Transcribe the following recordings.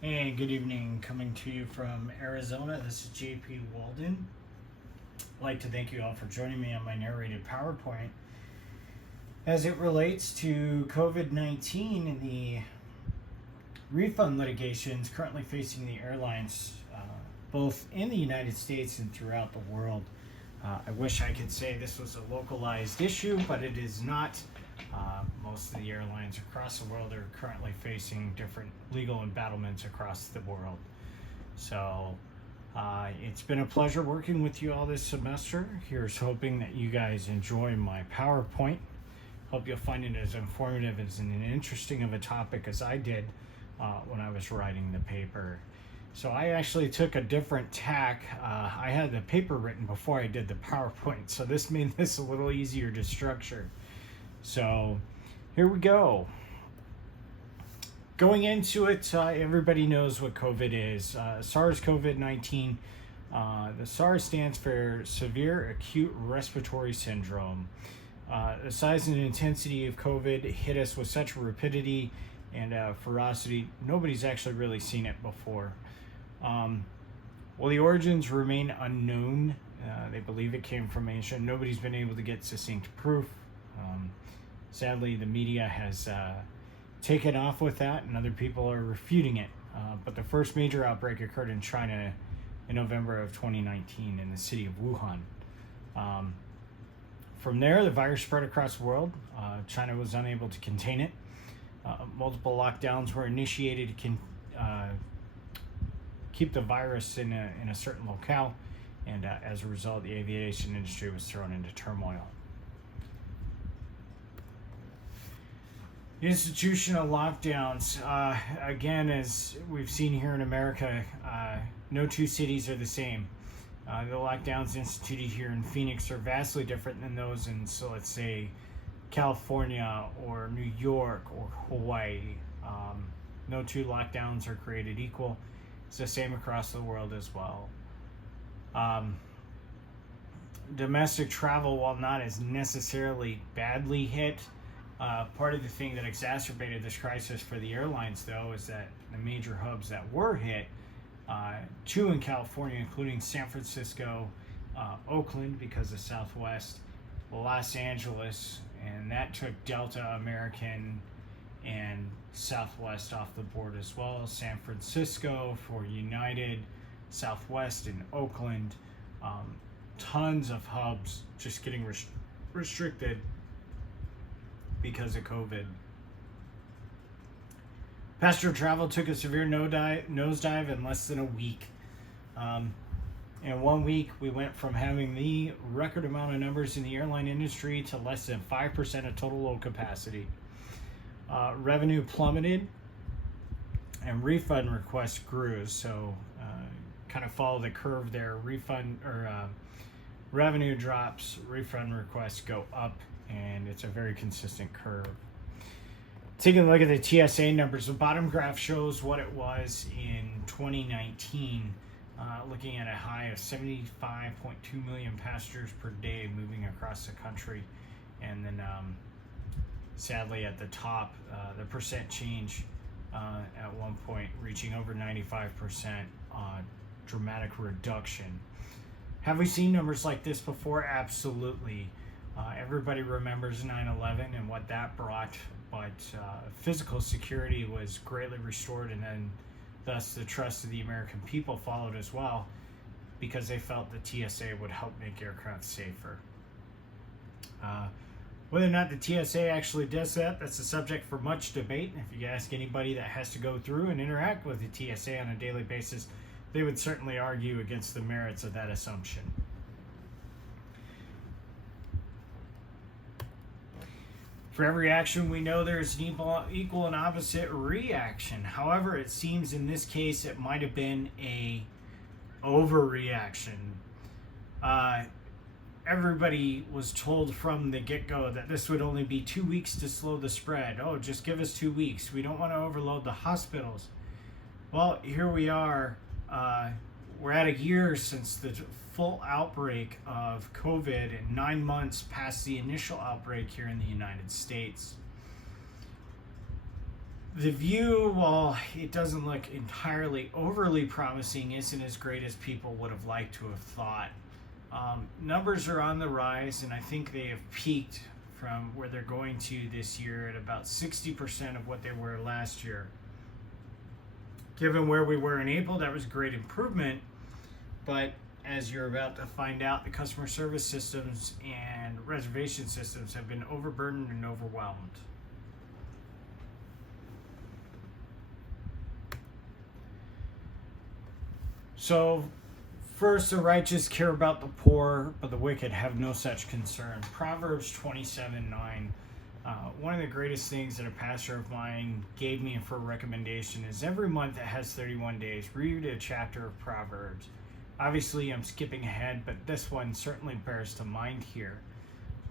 Hey, good evening. Coming to you from Arizona. This is JP Walden. I'd like to thank you all for joining me on my narrated PowerPoint as it relates to COVID 19 and the refund litigations currently facing the airlines, both in the United States and throughout the world. I wish I could say this was a localized issue, but it is not. Most of the airlines across the world are currently facing different legal embattlements across the world. So it's been a pleasure working with you all this semester. Here's hoping that you guys enjoy my PowerPoint. Hope you'll find it as informative as and interesting of a topic as I did when I was writing the paper. So I actually took a different tack. I had the paper written before I did the PowerPoint, so this made this a little easier to structure. So here we go. Going into it, everybody knows what COVID is. SARS-CoV-19. The SARS stands for Severe Acute Respiratory Syndrome. The size and intensity of COVID hit us with such rapidity and ferocity. Nobody's actually really seen it before. Well, the origins remain unknown. They believe it came from Asia. Nobody's been able to get succinct proof. Sadly, the media has taken off with that, and other people are refuting it. But the first major outbreak occurred in China in November of 2019 in the city of Wuhan. From there, the virus spread across the world. China was unable to contain it. Multiple lockdowns were initiated to keep the virus in a certain locale, and as a result, the aviation industry was thrown into turmoil. Institutional lockdowns, again, as we've seen here in America, no two cities are the same. The lockdowns instituted here in Phoenix are vastly different than those in, so let's say, California or New York or Hawaii. No two lockdowns are created equal. It's the same across the world as well. Domestic travel, while not as necessarily badly hit, part of the thing that exacerbated this crisis for the airlines, though, is that the major hubs that were hit, two in California, including San Francisco, Oakland because of Southwest, Los Angeles, and that took Delta, American, and Southwest off the board as well. San Francisco for United, Southwest, and Oakland. Tons of hubs just getting restricted because of COVID. Passenger travel took a severe nosedive in less than a week. In 1 week, we went from having the record amount of numbers in the airline industry to less than 5% of total load capacity. Revenue plummeted and refund requests grew. So kind of follow the curve there. Revenue drops, refund requests go up, and it's a very consistent curve. Taking a look at the TSA numbers, the bottom graph shows what it was in 2019, looking at a high of 75.2 million passengers per day moving across the country. And then sadly at the top, the percent change at one point reaching over 95%, dramatic reduction. Have we seen numbers like this before? Absolutely. Everybody remembers 9/11 and what that brought, but physical security was greatly restored, and then thus the trust of the American people followed as well, because they felt the TSA would help make aircraft safer. Whether or not the TSA actually does that, that's a subject for much debate. If you ask anybody that has to go through and interact with the TSA on a daily basis, they would certainly argue against the merits of that assumption. For every action, we know there's an equal and opposite reaction. However, it seems in this case it might have been a overreaction. Everybody was told from the get-go that this would only be 2 weeks to slow the spread. Oh, just give us 2 weeks. We don't want to overload the hospitals. Well, here we are. We're at a year since the full outbreak of COVID and 9 months past the initial outbreak here in the United States. The view, while it doesn't look entirely overly promising, isn't as great as people would have liked to have thought. Numbers are on the rise, and I think they have peaked from where they're going to this year at about 60% of what they were last year. Given where we were in April, that was a great improvement, but as you're about to find out, the customer service systems and reservation systems have been overburdened and overwhelmed. So, first, the righteous care about the poor, but the wicked have no such concern. Proverbs 27:9. One of the greatest things that a pastor of mine gave me for a recommendation is every month that has 31 days, read a chapter of Proverbs. Obviously, I'm skipping ahead, but this one certainly bears to mind here.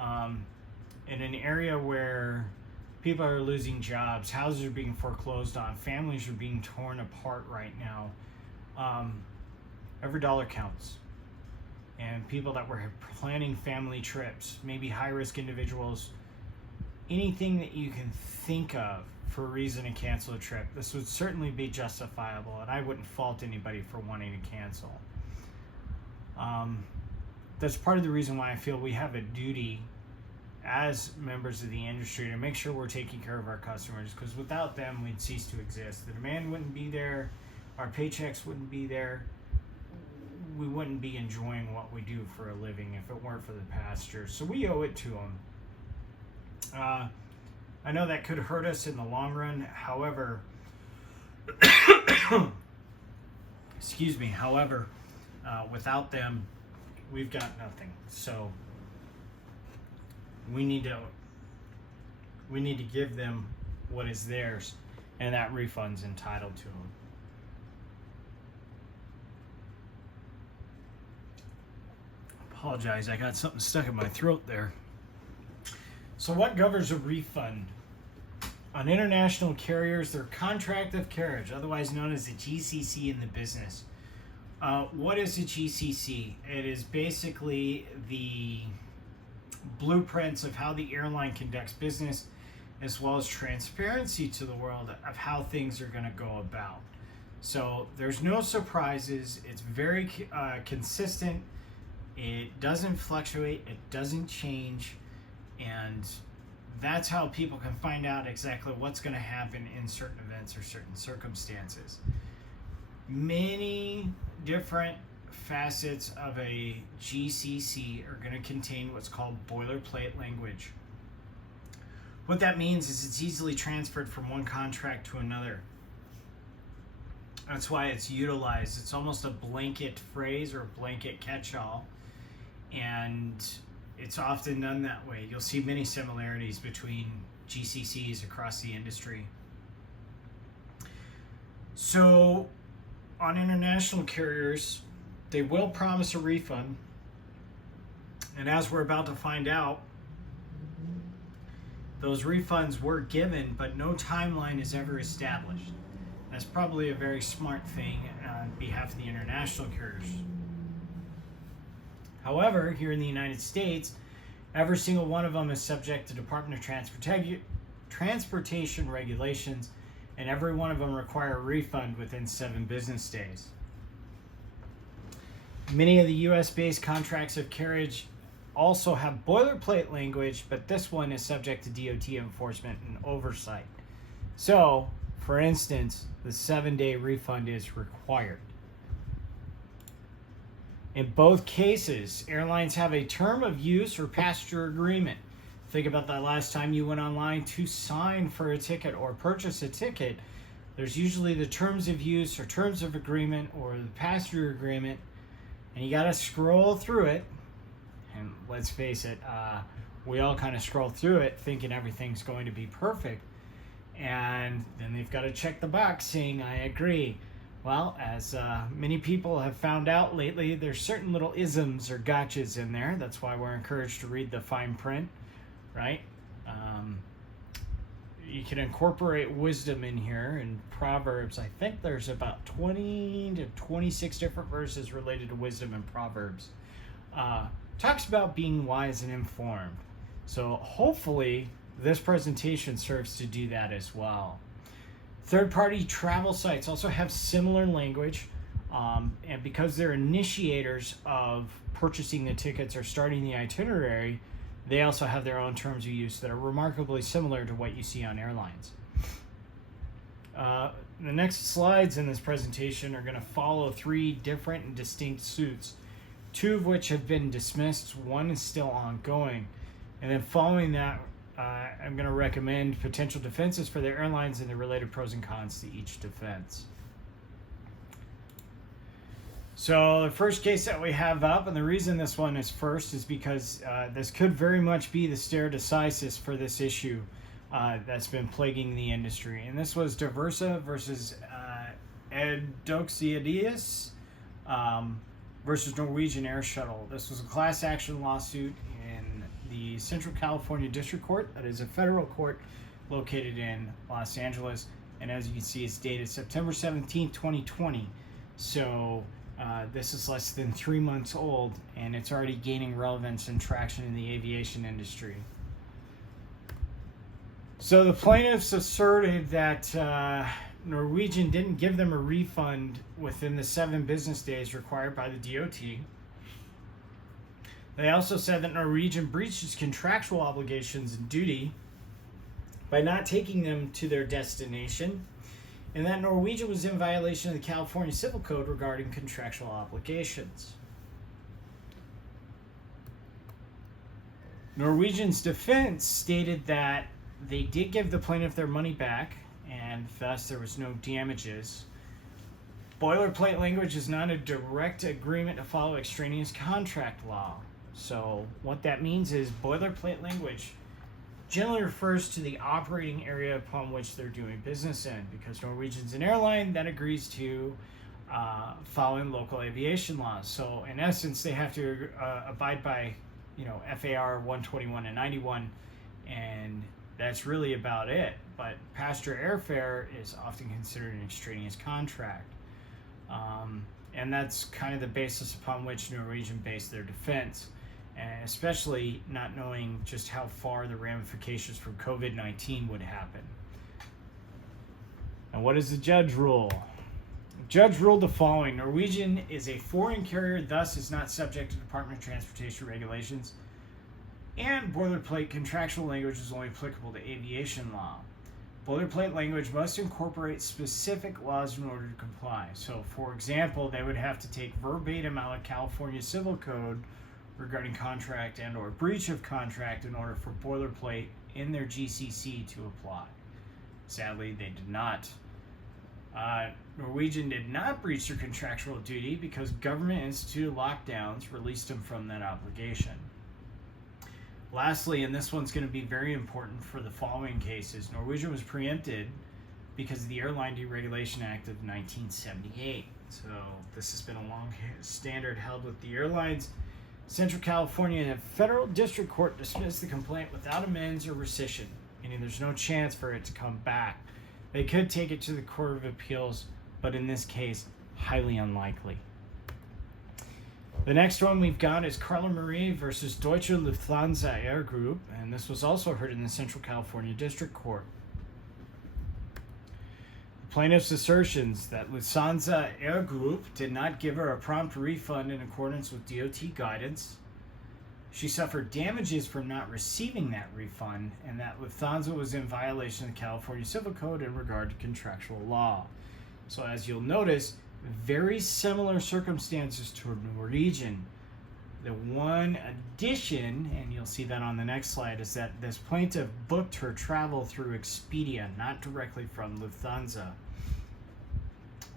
In an area where people are losing jobs, houses are being foreclosed on, families are being torn apart right now, every dollar counts. And people that were planning family trips, maybe high-risk individuals, anything that you can think of for a reason to cancel a trip, this would certainly be justifiable, and I wouldn't fault anybody for wanting to cancel. That's part of the reason why I feel we have a duty as members of the industry to make sure we're taking care of our customers, because without them, we'd cease to exist. The demand wouldn't be there, our paychecks wouldn't be there, we wouldn't be enjoying what we do for a living if it weren't for the pastors. So we owe it to them. I know that could hurt us in the long run. However, excuse me. However, without them, we've got nothing. So we need to give them what is theirs, and that refund's entitled to them. Apologize, I got something stuck in my throat there. So what governs a refund? On international carriers, their contract of carriage, otherwise known as the GCC in the business. What is a GCC? It is basically the blueprints of how the airline conducts business, as well as transparency to the world of how things are going to go about. So there's no surprises. It's very consistent. It doesn't fluctuate. It doesn't change. And that's how people can find out exactly what's going to happen in certain events or certain circumstances. Many different facets of a GCC are going to contain what's called boilerplate language. What that means is it's easily transferred from one contract to another. That's why it's utilized. It's almost a blanket phrase or a blanket catch-all, and it's often done that way. You'll see many similarities between GCCs across the industry. So, on international carriers, they will promise a refund, and as we're about to find out, those refunds were given, but no timeline is ever established. That's probably a very smart thing on behalf of the international carriers. However, here in the United States, every single one of them is subject to Department of Transportation regulations, and every one of them require a refund within 7 business days. Many of the US-based contracts of carriage also have boilerplate language, but this one is subject to DOT enforcement and oversight. So, for instance, the 7-day refund is required. In both cases, airlines have a term of use or passenger agreement. Think about that last time you went online to sign for a ticket or purchase a ticket. There's usually the terms of use or terms of agreement or the passenger agreement, and you got to scroll through it. And let's face it, we all kind of scroll through it thinking everything's going to be perfect. And then they've got to check the box saying, I agree. Well, as many people have found out lately, there's certain little isms or gotchas in there. That's why we're encouraged to read the fine print, right? You can incorporate wisdom in here. In Proverbs, I think there's about 20 to 26 different verses related to wisdom in Proverbs. Talks about being wise and informed. So hopefully this presentation serves to do that as well. Third-party travel sites also have similar language, and because they're initiators of purchasing the tickets or starting the itinerary, they also have their own terms of use that are remarkably similar to what you see on airlines. The next slides in this presentation are going to follow 3 different and distinct suits, 2 of which have been dismissed, 1 is still ongoing. And then following that, I'm going to recommend potential defenses for the airlines and the related pros and cons to each defense. So the first case that we have up, and the reason this one is first is because this could very much be the stare decisis for this issue that's been plaguing the industry. And this was Diversa versus Edoxiadius versus Norwegian Air Shuttle. This was a class action lawsuit in the Central California District Court. That is a federal court located in Los Angeles. And as you can see, it's dated September 17, 2020. So this is less than 3 months old, and it's already gaining relevance and traction in the aviation industry. So the plaintiffs asserted that Norwegian didn't give them a refund within the 7 business days required by the DOT. They also said that Norwegian breached its contractual obligations and duty by not taking them to their destination, and that Norwegian was in violation of the California Civil Code regarding contractual obligations. Norwegian's defense stated that they did give the plaintiff their money back, and thus there was no damages. Boilerplate language is not a direct agreement to follow extraneous contract law. So what that means is boilerplate language generally refers to the operating area upon which they're doing business in, because Norwegian's an airline that agrees to following local aviation laws. So in essence, they have to abide by, FAR 121 and 91, and that's really about it. But passenger airfare is often considered an extraneous contract. And that's kind of the basis upon which Norwegian based their defense, and especially not knowing just how far the ramifications from COVID-19 would happen. And what does the judge rule? The judge ruled the following: Norwegian is a foreign carrier, thus is not subject to Department of Transportation regulations, and boilerplate contractual language is only applicable to aviation law. Boilerplate language must incorporate specific laws in order to comply. So, for example, they would have to take verbatim out of California Civil Code regarding contract and or breach of contract in order for boilerplate in their GCC to apply. Sadly, they did not. Norwegian did not breach their contractual duty because government-instituted lockdowns released them from that obligation. Lastly, and this one's going to be very important for the following cases, Norwegian was preempted because of the Airline Deregulation Act of 1978. So this has been a long standard held with the airlines. Central California Federal District Court dismissed the complaint without amends or rescission, meaning there's no chance for it to come back. They could take it to the Court of Appeals, but in this case, highly unlikely. The next one we've got is Carla Marie versus Deutsche Lufthansa Air Group, and this was also heard in the Central California District Court. The plaintiff's assertions that Lufthansa Air Group did not give her a prompt refund in accordance with DOT guidance. She suffered damages from not receiving that refund, and that Lufthansa was in violation of the California Civil Code in regard to contractual law. So as you'll notice, very similar circumstances to Norwegian. The one addition, and you'll see that on the next slide, is that this plaintiff booked her travel through Expedia, not directly from Lufthansa.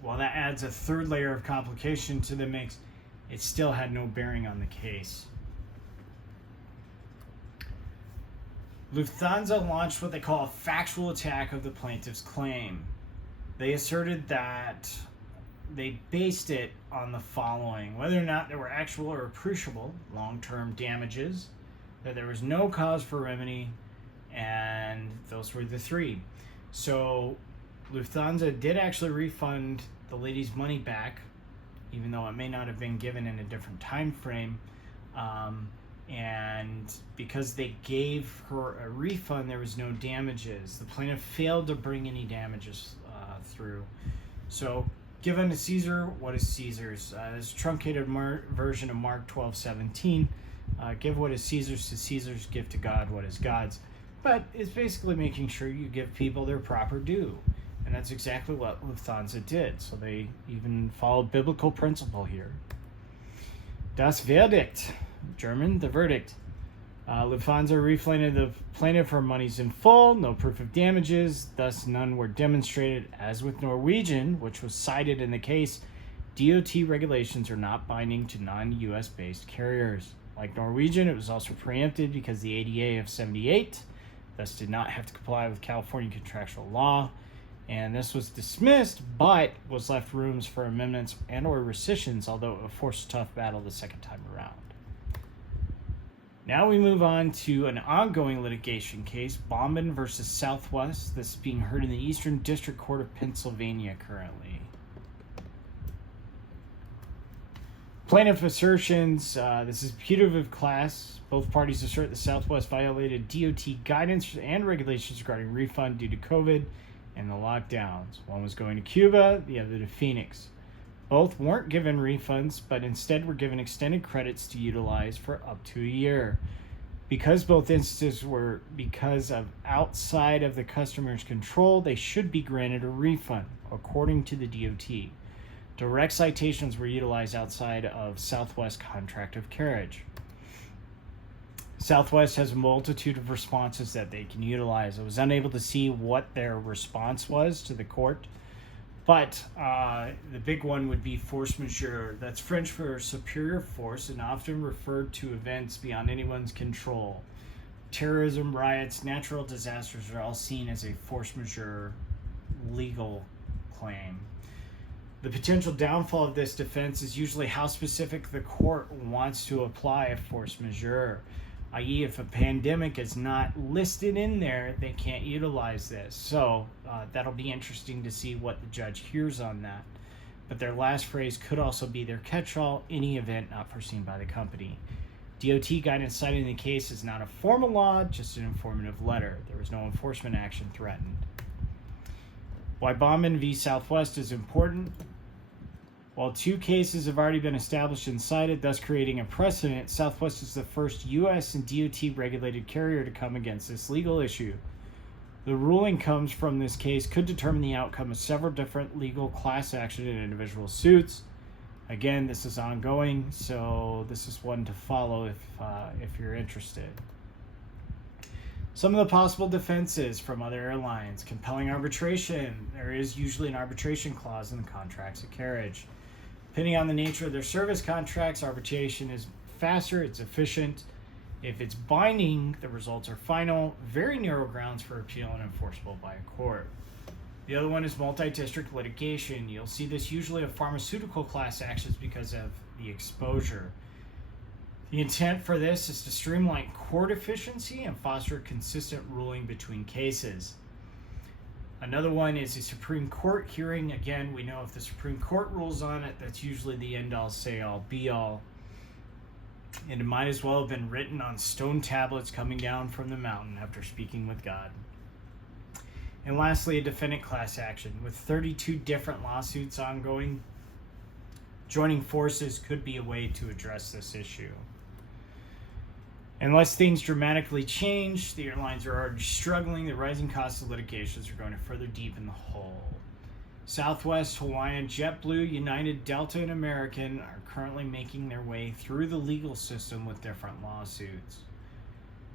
While that adds a third layer of complication to the mix, it still had no bearing on the case. Lufthansa launched what they call a factual attack of the plaintiff's claim. They asserted that they based it on the following: whether or not there were actual or appreciable long-term damages, that there was no cause for remedy, and those were the 3. So Lufthansa did actually refund the lady's money back, even though it may not have been given in a different time frame. And because they gave her a refund, there was no damages. The plaintiff failed to bring any damages through. So, give unto Caesar what is Caesar's. It's a truncated version of Mark 12:17. Give what is Caesar's to Caesar's, give to God what is God's. But it's basically making sure you give people their proper due. And that's exactly what Lufthansa did. So they even followed biblical principle here. Das Verdikt, German, the verdict. Lufthansa refunded the plaintiff her monies in full, no proof of damages, thus none were demonstrated. As with Norwegian, which was cited in the case, DOT regulations are not binding to non-US based carriers. Like Norwegian, it was also preempted because the ADA of 78 thus did not have to comply with California contractual law. And this was dismissed, but was left rooms for amendments and or rescissions, although it forced a tough battle the second time around. Now we move on to an ongoing litigation case, Baumann versus Southwest. This is being heard in the Eastern District Court of Pennsylvania currently. Plaintiff assertions, this is putative class. Both parties assert the Southwest violated DOT guidance and regulations regarding refund due to COVID and the lockdowns. One was going to Cuba, the other to Phoenix. Both weren't given refunds, but instead were given extended credits to utilize for up to a year. Because both instances were because of outside of the customer's control, they should be granted a refund, according to the DOT. Direct citations were utilized outside of Southwest contract of carriage. Southwest has a multitude of responses that they can utilize. I was unable to see what their response was to the court, but the big one would be force majeure. That's French for superior force and often referred to events beyond anyone's control. Terrorism, riots, natural disasters are all seen as a force majeure legal claim. The potential downfall of this defense is usually how specific the court wants to apply a force majeure, i.e. if a pandemic is not listed in there, they can't utilize this. So that'll be interesting to see what the judge hears on that. But their last phrase could also be their catch-all, any event not foreseen by the company. DOT guidance cited in the case is not a formal law, just an informative letter. There was no enforcement action threatened. Why Baumann v. Southwest is important. While two cases have already been established and cited, thus creating a precedent, Southwest is the first U.S. and DOT-regulated carrier to come against this legal issue. The ruling comes from this case could determine the outcome of several different legal class action and individual suits. Again, this is ongoing, so this is one to follow if you're interested. Some of the possible defenses from other airlines. Compelling arbitration. There is usually an arbitration clause in the contracts of carriage. Depending on the nature of their service contracts, arbitration is faster, it's efficient. If it's binding, the results are final. Very narrow grounds for appeal and enforceable by a court. The other one is multi-district litigation. You'll see this usually of pharmaceutical class actions because of the exposure. The intent for this is to streamline court efficiency and foster consistent ruling between cases. Another one is a Supreme Court hearing. Again, we know if the Supreme Court rules on it, that's usually the end-all, say-all, be-all. And it might as well have been written on stone tablets coming down from the mountain after speaking with God. And lastly, a defendant class action. With 32 different lawsuits ongoing, joining forces could be a way to address this issue. Unless things dramatically change, the airlines are already struggling. The rising costs of litigations are going to further deepen the hole. Southwest, Hawaiian, JetBlue, United, Delta, and American are currently making their way through the legal system with different lawsuits.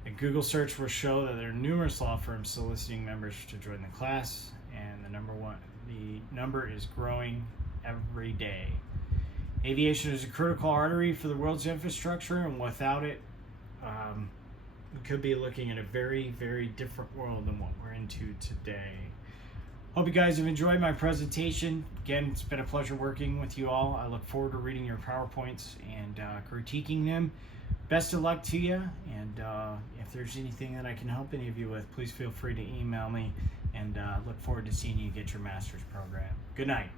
A Google search will show that there are numerous law firms soliciting members to join the class, and the number is growing every day. Aviation is a critical artery for the world's infrastructure, and without it, we could be looking at a very, very different world than what we're into today. Hope you guys have enjoyed my presentation. Again, it's been a pleasure working with you all. I look forward to reading your PowerPoints and critiquing them. Best of luck to you, and if there's anything that I can help any of you with, please feel free to email me, and look forward to seeing you get your master's program. Good night.